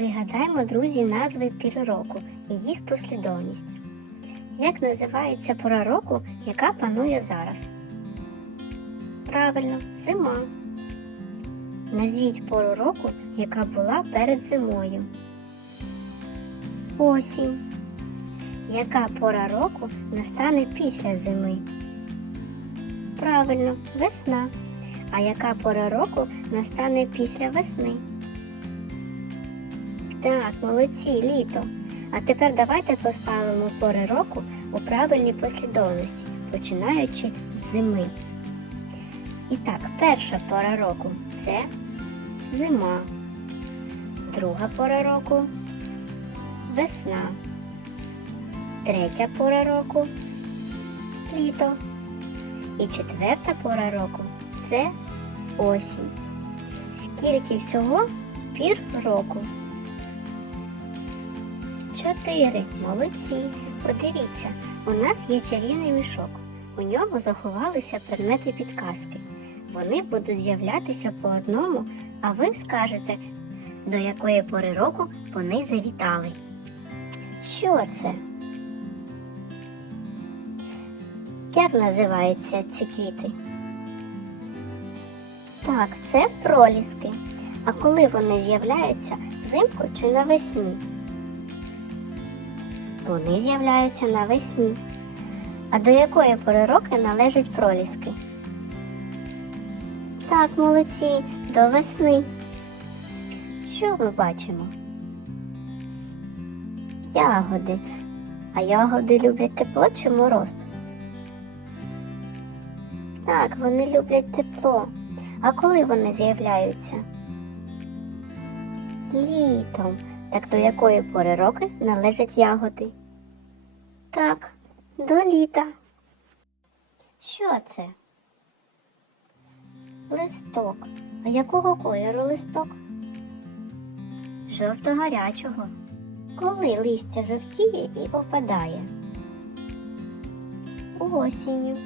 Пригадаймо, друзі, назви пір року і їх послідовність. Як називається пора року, яка панує зараз? Правильно, зима. Назвіть пору року, яка була перед зимою. Осінь. Яка пора року настане після зими? Правильно, весна. А яка пора року настане після весни? Так, молодці, літо. А тепер давайте поставимо пори року у правильній послідовності, починаючи з зими. І так, перша пора року це зима. Друга пора року весна. Третя пора року літо. І четверта пора року це осінь. Скільки всього пір року? Чотири. Молодці. Подивіться, у нас є чарівний мішок. У ньому заховалися предмети підказки. Вони будуть з'являтися по одному, а ви скажете, до якої пори року вони завітали. Що це? Як називаються ці квіти? Так, це проліски. А коли вони з'являються взимку чи навесні? Вони з'являються навесні. А до якої пори року належать проліски? Так, молодці, до весни. Що ми бачимо? Ягоди. А ягоди люблять тепло чи мороз? Так, вони люблять тепло. А коли вони з'являються? Літом. Так до якої пори року належать ягоди? Так, до літа. Що це? Листок. А якого кольору листок? Жовто-гарячого. Коли листя жовтіє і опадає? Осінню.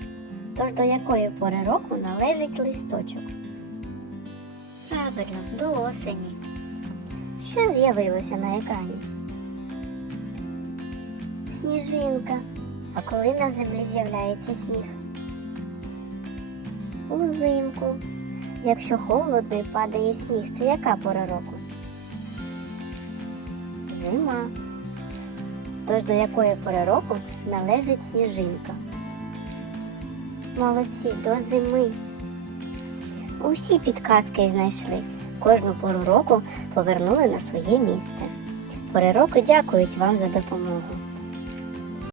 Тож до якої пори року належить листочок? Правильно, до осені. Що з'явилося на екрані? Сніжинка. А коли на землі з'являється сніг? Узимку. Якщо холодно і падає сніг, це яка пора року? Зима. Тож до якої пори року належить сніжинка? Молодці, до зими. Усі підказки знайшли. Кожну пору року повернули на своє місце. Пори року дякують вам за допомогу.